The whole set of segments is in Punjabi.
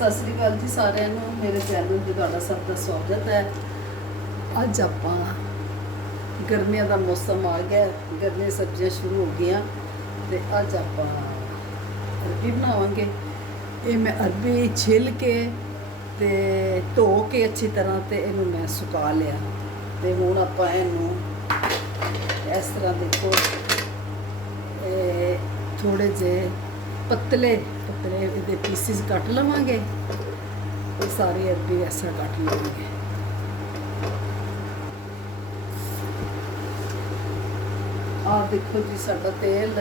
ਸਤਿ ਸ੍ਰੀ ਅਕਾਲ ਜੀ ਸਾਰਿਆਂ ਨੂੰ। ਮੇਰੇ ਚੈਨਲ 'ਤੇ ਤੁਹਾਡਾ ਸਭ ਦਾ ਸਵਾਗਤ ਹੈ। ਅੱਜ ਆਪਾਂ ਗਰਮੀਆਂ ਦਾ ਮੌਸਮ ਆ ਗਿਆ ਗਰਮੀ ਸਬਜ਼ੀਆਂ ਸ਼ੁਰੂ ਹੋ ਗਈਆਂ ਤੇ ਅੱਜ ਆਪਾਂ ਅਰਬੀ ਬਣਾਵਾਂਗੇ। ਇਹ ਮੈਂ ਅਰਬੀ ਛਿੱਲ ਕੇ ਤੇ ਧੋ ਕੇ ਅੱਛੀ ਤਰ੍ਹਾਂ ਤੇ ਇਹਨੂੰ ਮੈਂ ਸੁਕਾ ਲਿਆ। ਤੇ ਹੁਣ ਆਪਾਂ ਇਹਨੂੰ ਇਸ ਤਰ੍ਹਾਂ ਦੇਖੋ, ਇਹ ਥੋੜੇ ਜਿਹੇ ਪਤਲੇ ਪਤਲੇ ਇਹਦੇ ਪੀਸਿਸ ਕੱਟ ਲਵਾਂਗੇ ਇਹ ਸਾਰੇ ਅਰਬੀ ਐਸਾ ਕੱਟ ਲਵਾਂਗੇ। ਆਹ ਦੇਖੋ ਜੀ, ਸਾਡਾ ਤੇਲ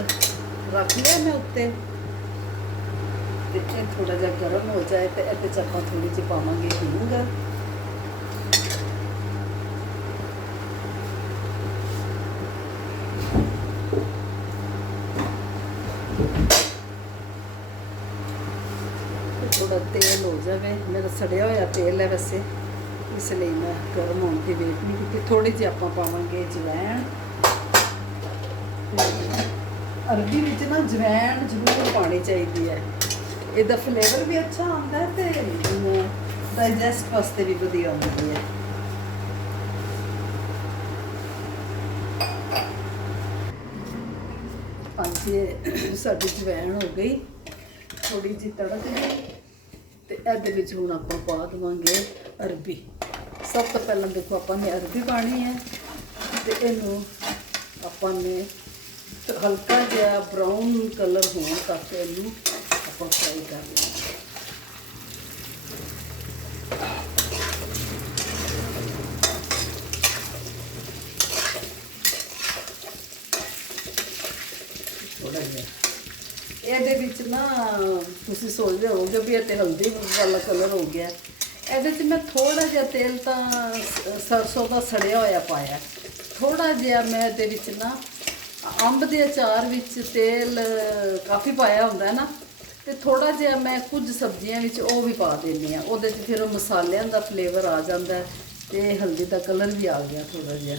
ਰੱਖ ਲਿਆ ਮੈਂ ਉੱਤੇ। ਤੇ ਇਹ ਥੋੜਾ ਜਿਹਾ ਗਰਮ ਹੋ ਜਾਏ ਤੇ ਇਹਦੇ ਚ ਆਪਾਂ ਥੋੜੀ ਜਿਹੀ ਪਾਵਾਂਗੇ ਹਿੰਗ। ਥੋੜਾ ਤੇਲ ਹੋ ਜਾਵੇ, ਮੇਰਾ ਸੜਿਆ ਹੋਇਆ ਤੇਲ ਹੈ ਵੈਸੇ, ਇਸ ਲਈ ਮੈਂ ਗਰਮ ਹੋਣ ਦੀ ਵੇਟ ਨਹੀਂ ਕੀਤੀ। ਥੋੜੀ ਜਿਹੀ ਆਪਾਂ ਪਾਵਾਂਗੇ ਜਵੈਣ। ਅਰਬੀ ਵਿੱਚ ਨਾ ਜਵੈਣ ਜ਼ਰੂਰ ਪਾਣੀ ਚਾਹੀਦੀ ਹੈ। ਇਹਦਾ ਫਲੇਵਰ ਵੀ ਅੱਛਾ ਆਉਂਦਾ ਹੈ ਤੇ ਡਾਈਜੈਸਟ ਵਾਸਤੇ ਵੀ ਵਧੀਆ ਹੁੰਦੀ ਹੈ। ਹਾਂਜੀ ਸਾਡੀ ਜਵੈਣ ਹੋ ਗਈ। ਥੋੜੀ ਜਿਹੀ ਤੜਕ ਗਈ ਇਹਦੇ ਵਿੱਚ ਹੁਣ ਆਪਾਂ ਪਾ ਦਵਾਂਗੇ ਅਰਬੀ। ਸਭ ਤੋਂ ਪਹਿਲਾਂ ਦੇਖੋ ਆਪਾਂ ਨੇ ਅਰਬੀ ਪਾਣੀ ਹੈ ਤੇ ਇਹਨੂੰ ਆਪਾਂ ਨੇ ਹਲਕਾ ਜਿਹਾ ਬਰਾਊਨ ਕਲਰ ਹੋਣ ਤੱਕ ਇਹਨੂੰ ਆਪਾਂ ਫਰਾਈ ਕਰ ਲਵਾਂਗੇ ਥੋੜਾ ਜਿਹਾ ਇਹਦੇ ਵਿੱਚ ਨਾ ਤੁਸੀਂ ਸੋਚਦੇ ਹੋਵੋਗੇ ਵੀ ਇਹ ਤੇ ਹਲਦੀ ਵਾਲਾ ਕਲਰ ਹੋ ਗਿਆ। ਇਹਦੇ 'ਚ ਮੈਂ ਥੋੜਾ ਜਿਹਾ ਤੇਲ ਤਾਂ ਸਰਸੋਂ ਦਾ ਸੜਿਆ ਹੋਇਆ ਪਾਇਆ। ਥੋੜਾ ਜਿਹਾ ਮੈਂ ਇਹਦੇ ਵਿੱਚ ਨਾ ਅੰਬ ਦੇ ਅਚਾਰ ਵਿੱਚ ਤੇਲ ਕਾਫੀ ਪਾਇਆ ਹੁੰਦਾ ਹੈ ਨਾ। ਤੇ ਥੋੜਾ ਜਿਹਾ ਮੈਂ ਕੁਝ ਸਬਜ਼ੀਆਂ ਵਿੱਚ ਉਹ ਵੀ ਪਾ ਦਿੰਦੀ ਆ ਉਹਦੇ 'ਚ ਫਿਰ ਉਹ ਮਸਾਲਿਆਂ ਦਾ ਫਲੇਵਰ ਆ ਜਾਂਦਾ ਹੈ ਤੇ ਹਲਦੀ ਦਾ ਕਲਰ ਵੀ ਆ ਗਿਆ ਥੋੜਾ ਜਿਹਾ।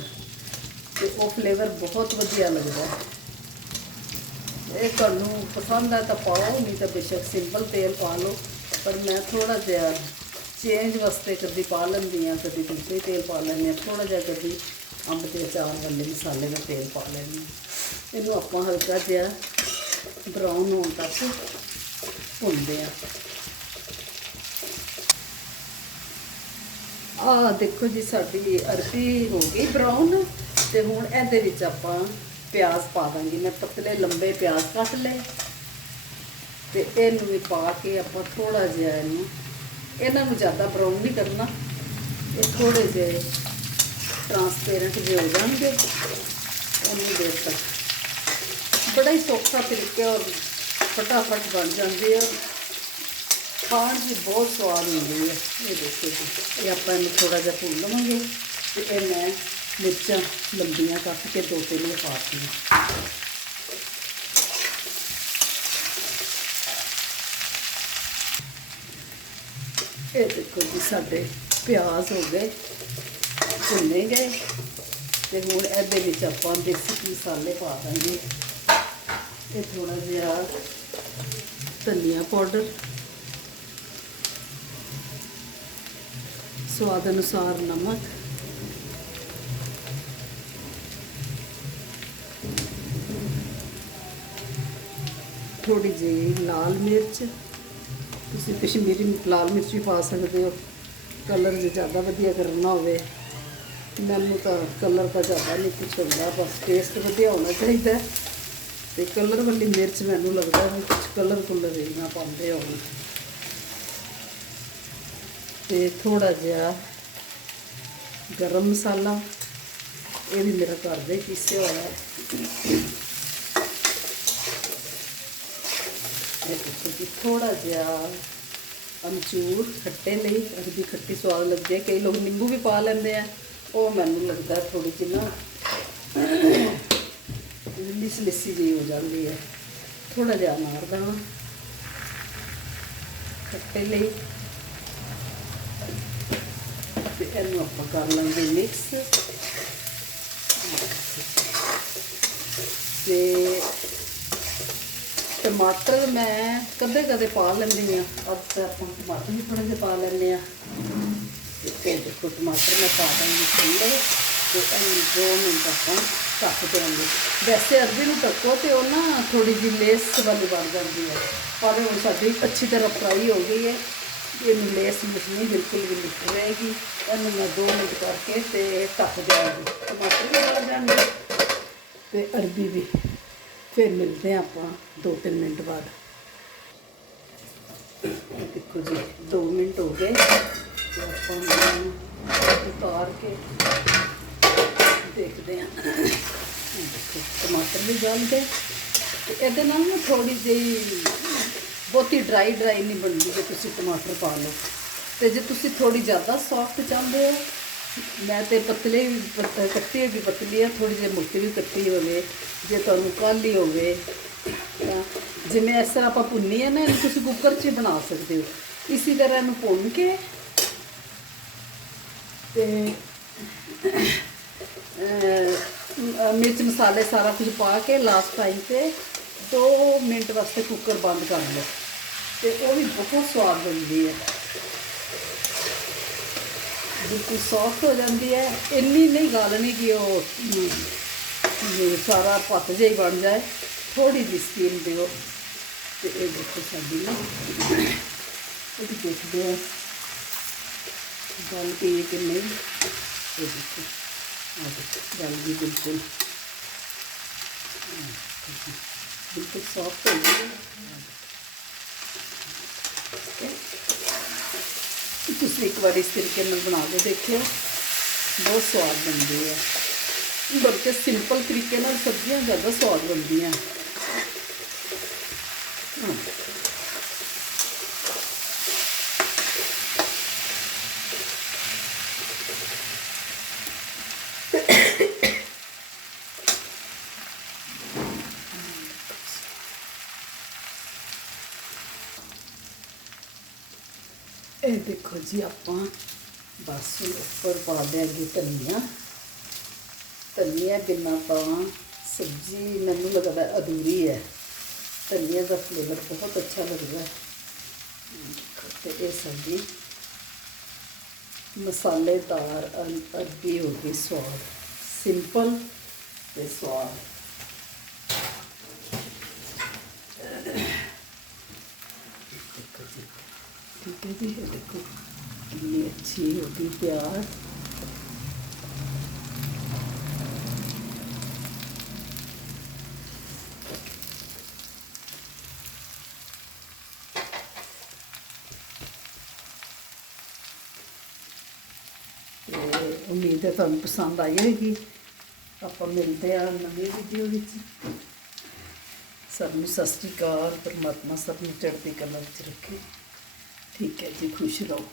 ਤੇ ਉਹ ਫਲੇਵਰ ਬਹੁਤ ਵਧੀਆ ਲੱਗਦਾ ਇਹ ਤੁਹਾਨੂੰ ਪਸੰਦ ਹੈ ਤਾਂ ਪਾਓ, ਨਹੀਂ ਤਾਂ ਬੇਸ਼ੱਕ ਸਿੰਪਲ ਤੇਲ ਪਾ ਲਓ। ਪਰ ਮੈਂ ਥੋੜਾ ਜਿਹਾ ਚੇਂਜ ਵਾਸਤੇ ਕਦੀ ਪਾ ਲੈਂਦੀ ਹਾਂ, ਕਦੀ ਦੂਸਰੇ ਤੇਲ ਪਾ ਲੈਂਦੀ ਹਾਂ। ਥੋੜਾ ਜਿਹਾ ਕਦੀ ਅੰਬ ਦੇ ਅਚਾਰ ਵਾਲੇ ਮਸਾਲੇ ਦਾ ਤੇਲ ਪਾ ਲੈਂਦੀ ਹਾਂ। ਇਹਨੂੰ ਆਪਾਂ ਹਲਕਾ ਜਿਹਾ ਬਰਾਊਨ ਹੋਣ ਤੱਕ ਭੁੰਨਦੇ ਹਾਂ। ਆਹ ਦੇਖੋ ਜੀ, ਸਾਡੀ ਅਰਬੀ ਹੋ ਗਈ ਬਰਾਊਨ ਤੇ ਹੁਣ ਇਹਦੇ ਵਿੱਚ ਆਪਾਂ ਪਿਆਜ਼ ਪਾ ਦਾਂਗੀ। ਮੈਂ ਪਤਲੇ ਲੰਬੇ ਪਿਆਜ਼ ਕੱਟ ਲਏ ਤੇ ਇਹਨੂੰ ਵੀ ਪਾ ਕੇ ਆਪਾਂ ਥੋੜਾ ਜਿਹਾ ਇਹਨੂੰ, ਇਹਨਾਂ ਨੂੰ ਜ਼ਿਆਦਾ ਬਰਾਊਨ ਨਹੀਂ ਕਰਨਾ। ਇਹ ਥੋੜੇ ਜਿਹੇ ਟਰਾਂਸਪੇਰੈਂਟ ਜਿਹੇ ਹੋ ਜਾਣਗੇ। ਉਨੀ ਦੇਰ ਤੱਕ। ਬੜਾ ਹੀ ਸੌਖਾ ਤਰੀਕੇ ਔਰ ਫਟਾਫਟ ਬਣ ਜਾਂਦੀ ਹੈ ਖਾਣ ਦੀ ਬਹੁਤ ਸਵਾਦ ਹੁੰਦੀ ਹੈ। ਇਹ ਦੇਖੋ ਇਹ ਆਪਾਂ ਇਹਨੂੰ ਥੋੜਾ ਜਿਹਾ ਭੁੰਨ ਲਵਾਂਗੇ ਤੇ ਇਹ ਮੈਂ ਮਿਰਚਾਂ ਲੰਬੀਆਂ ਕੱਟ ਕੇ ਦੋ ਤਿੰਨ ਪਾਤੀਆਂ ਇਹ ਦੇਖੋ ਜੀ, ਸਾਡੇ ਪਿਆਜ਼ ਹੋ ਗਏ, ਭੁੰਨੇ ਗਏ ਤੇ ਹੁਣ ਇਹਦੇ ਵਿੱਚ ਆਪਾਂ ਦੇਸੀ ਮਸਾਲੇ ਪਾ ਦਾਂਗੇ। ਇਹ ਥੋੜਾ ਜਿਹਾ ਧਨੀਆ ਪਾਊਡਰ। ਸਵਾਦ ਅਨੁਸਾਰ ਨਮਕ। ਥੋੜੀ ਜਿਹੀ ਲਾਲ ਮਿਰਚ। ਤੁਸੀਂ ਕਸ਼ਮੀਰੀ ਲਾਲ ਮਿਰਚ ਵੀ ਪਾ ਸਕਦੇ ਹੋ। ਕਲਰ ਜੇ ਜ਼ਿਆਦਾ ਵਧੀਆ ਕਰਨਾ ਹੋਵੇ, ਮੈਨੂੰ ਤਾਂ ਕਲਰ ਦਾ ਜ਼ਿਆਦਾ ਨਹੀਂ ਕੁਛ ਹੁੰਦਾ, ਬਸ ਟੇਸਟ ਵਧੀਆ ਹੋਣਾ ਚਾਹੀਦਾ। ਹੈ। ਤੇ ਕਲਰ ਵਾਲੀ ਮਿਰਚ ਮੈਨੂੰ ਲੱਗਦਾ ਵੀ ਕੁਝ ਕਲਰ ਕੁਲਰ ਹੀ ਨਾ ਪਾਉਂਦੇ ਹੋਣ। ਤੇ ਥੋੜਾ ਜਿਹਾ ਗਰਮ ਮਸਾਲਾ, ਇਹ ਵੀ ਮੇਰਾ ਘਰ ਦੇ ਹੀ ਹੋਇਆ ਹੈ ਇਹ ਦੇਖੋ ਜੀ ਥੋੜਾ ਜਿਹਾ ਅਮਚੂਰ ਖੱਟੇ ਲਈ ਅਰਬੀ ਖੱਟੀ ਸਵਾਦ ਲੱਗਦੀ ਹੈ। ਕਈ ਲੋਕ ਨਿੰਬੂ ਵੀ ਪਾ ਲੈਂਦੇ ਆ। ਉਹ ਮੈਨੂੰ ਲੱਗਦਾ ਥੋੜੀ ਜਿਹੀ ਨਾ ਲਿਸ ਲਿਸੀ ਜਿਹੀ ਹੋ ਜਾਂਦੀ ਹੈ। ਥੋੜਾ ਜਿਹਾ ਅਨਾਰ ਦਾਣਾ ਖੱਟੇ ਲਈ। ਤੇ ਇਹਨੂੰ ਆਪਾਂ ਕਰ ਲਾਂਗੇ ਮਿਕਸ। ਤੇ ਟਮਾਟਰ ਮੈਂ ਕਦੇ ਕਦੇ ਪਾ ਲੈਂਦੀ ਆ ਅੱਜ ਆਪਾਂ ਟਮਾਟਰ ਵੀ ਥੋੜੇ ਜਿਹੇ ਪਾ ਲੈਂਦੇ ਆ ਫਿਰ ਦੇਖੋ ਟਮਾਟਰ ਮੈਂ ਪਾ ਦਾਂਗੀ ਥੱਲੇ ਤੇ ਇਹਨੂੰ ਦੋ ਮਿੰਟ ਆਪਾਂ ਢੱਕ ਦੇਵਾਂਗੇ ਵੈਸੇ ਅਰਬੀ ਨੂੰ ਢੱਕੋ ਤੇ ਉਹ ਨਾ ਥੋੜੀ ਜਿਹੀ ਲੇਸ ਵਾਲੀ ਬਣ ਜਾਂਦੀ ਹੈ। ਪਰ ਹੁਣ ਸਾਡੀ ਅੱਛੀ ਤਰ੍ਹਾਂ ਫਰਾਈ ਹੋ ਗਈ ਹੈ। ਇਹਨੂੰ ਲੇਸ ਮਿਸ ਨਹੀਂ ਬਿਲਕੁਲ ਵੀ ਨਹੀਂ ਰਹੇਗੀ। ਇਹਨੂੰ ਮੈਂ ਦੋ ਮਿੰਟ ਕਰਕੇ ਤੇ ਢੱਕ ਦਿਆਂਗੀ। ਟਮਾਟਰ ਵੀ ਗਲ ਜਾਣਗੇ ਤੇ ਅਰਬੀ ਵੀ। ਫਿਰ ਮਿਲਦੇ ਹਾਂ ਆਪਾਂ 2-3 ਮਿੰਟ ਬਾਅਦ। ਦੇਖੋ ਜੀ 2 ਮਿੰਟ ਹੋ ਗਏ। ਤੇ ਆਪਾਂ ਇਹਨੂੰ ਉਤਾਰ ਕੇ ਦੇਖਦੇ ਹਾਂ। ਦੇਖੋ, ਟਮਾਟਰ ਵੀ ਗਲ ਗਏ ਤੇ ਇਹਦੇ ਨਾਲ ਨਾ ਥੋੜੀ ਜਿਹੀ ਬਹੁਤੀ ਡਰਾਈ ਡਰਾਈ ਨਹੀਂ ਬਣਦੀ ਜੇ ਤੁਸੀਂ ਟਮਾਟਰ ਪਾ ਲਓ। ਤੇ ਜੇ ਤੁਸੀਂ ਥੋੜੀ ਜ਼ਿਆਦਾ ਸੌਫਟ ਚਾਹੁੰਦੇ ਹੋ ਮੈਂ ਤੇ ਪਤਲੇ ਵੀ ਕੱਟੀ ਵੀ ਪਤਲੀ ਆ ਥੋੜੀ ਜਿਹੀ ਮੋਟੀ ਵੀ ਕੱਟੀ ਹੋਵੇ, ਜੇ ਤੁਹਾਨੂੰ ਕਾਲੀ ਹੋਵੇ ਜਿਵੇਂ ਇਸ ਤਰ੍ਹਾਂ ਆਪਾਂ ਭੁੰਨੀ ਹੈ ਨਾ, ਇਹਨੂੰ ਤੁਸੀਂ ਕੁੱਕਰ 'ਚ ਬਣਾ ਸਕਦੇ ਹੋ। ਇਸੇ ਤਰ੍ਹਾਂ ਇਹਨੂੰ ਭੁੰਨ ਕੇ ਤੇ ਮਿਰਚ ਮਸਾਲੇ ਸਾਰਾ ਕੁਝ ਪਾ ਕੇ ਲਾਸਟ ਟਾਈਮ ਤੇ 2 ਮਿੰਟ ਵਾਸਤੇ ਕੁੱਕਰ ਬੰਦ ਕਰ ਲਓ। ਤੇ ਉਹ ਵੀ ਬਹੁਤ ਸਵਾਦ ਬਣਦੀ ਹੈ। ਬਿਲਕੁਲ ਸੌਫਟ ਹੋ ਜਾਂਦੀ ਹੈ। ਇੰਨੀ ਨਹੀਂ ਗਾਲਣੀ ਕਿ ਉਹ ਸਾਰਾ ਪੱਤ ਜਿਹਾ ਹੀ ਬਣ ਜਾਏ। ਥੋੜੀ ਜਿਹੀ ਸਟੀਮ ਦਿਓ। ਤੇ ਇਹ ਦੇਖੋ ਸਾਡੀ ਨਾ, ਇਹ ਦੇਖਦੇ ਆ। ਗੱਲ ਕੀ ਹੈ ਕਿ ਨਹੀਂ, ਇਹ ਦੇਖੋ। ਆਹ ਦੇਖੋ, ਗੱਲ ਵੀ ਬਿਲਕੁਲ। ਆਹ ਬਿਲਕੁਲ ਸੌਫਟ ਹੋ ਗਈ ਹੈ। ਤੁਸੀਂ ਇੱਕ ਵਾਰ ਇਸ ਤਰੀਕੇ ਨਾਲ ਬਣਾ ਕੇ ਦੇਖਿਓ। ਬਹੁਤ ਸਵਾਦ ਬਣਦੀ ਹੈ ਬਲਕਿ ਸਿੰਪਲ ਤਰੀਕੇ ਨਾਲ ਸਬਜ਼ੀਆਂ ਜ਼ਿਆਦਾ ਸਵਾਦ ਬਣਦੀਆਂ। ਇਹ ਦੇਖੋ ਜੀ ਆਪਾਂ ਬਸ ਉੱਪਰ ਪਾ ਦਿਆਂਗੇ ਧਨੀਆ। ਧਨੀਆ ਬਿਨਾਂ ਤਾਂ ਸਬਜ਼ੀ ਮੈਨੂੰ ਲੱਗਦਾ ਅਧੂਰੀ ਹੈ। ਧਨੀਆ ਦਾ ਫਲੇਵਰ ਬਹੁਤ ਅੱਛਾ ਲੱਗਦਾ। ਹੈ ਤੇ ਇਹ ਸਬਜ਼ੀ ਮਸਾਲੇਦਾਰ ਅਰ- ਅਰਬੀ ਹੋ ਗਈ ਸਵਾਦ। ਸਿੰਪਲ ਤੇ ਸਵਾਦ। ਠੀਕ ਜੀ ਇਹ ਦੇਖੋ, ਕਿੰਨੀ ਅੱਛੀ ਹੋ ਗਈ ਤਿਆਰ ਉਮੀਦ ਹੈ ਤੁਹਾਨੂੰ ਪਸੰਦ ਆਈ ਹੋਵੇਗੀ। ਆਪਾਂ ਮਿਲਦੇ ਆ ਨਵੀਂ ਵੀਡੀਓ ਵਿੱਚ। ਸਭ ਨੂੰ ਸਤਿ ਸ਼੍ਰੀ ਅਕਾਲ। ਪਰਮਾਤਮਾ ਸਭ ਨੂੰ ਚੜ੍ਹਦੀ ਕਲਾ ਵਿੱਚ ਰੱਖੇ। ਠੀਕ ਹੈ ਜੀ ਖੁਸ਼ ਰਹੋ